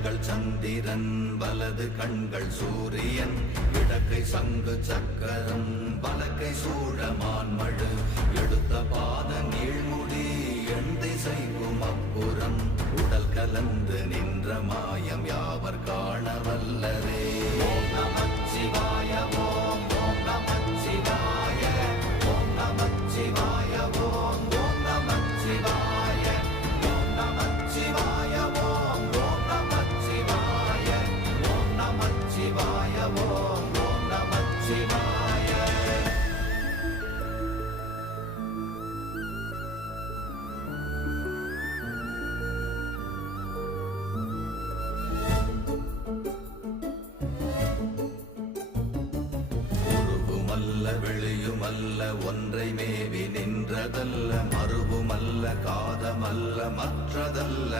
கண்கள் சந்திரன் வலது கண்கள் சூரியன் இடக்கை சங்கு சக்கரம் வலக்கை சூழமான்மழு எடுத்த பாத நீழ்முடி எண் திசைக்கும் அப்புறம் உடல் கலந்து நின்ற மாயம் யாவர் காண வல்லரே. ஓம் நமச்சிவாய ஓம் ஓம் நமச்சிவாய ஓம் நமச்சிவாய ஓம் ஓம் நமச்சிவாய ஓம் நமச்சிவாய ஓம் ஓம் நமச்சிவாய ஓம் நமச்சிவாய ஓம் ஓம் நமச்சிவாய. வெளியுமல்ல ஒன்றை மேவி நின்றதல்ல மறுவுமல்ல காதமல்ல மற்றதல்ல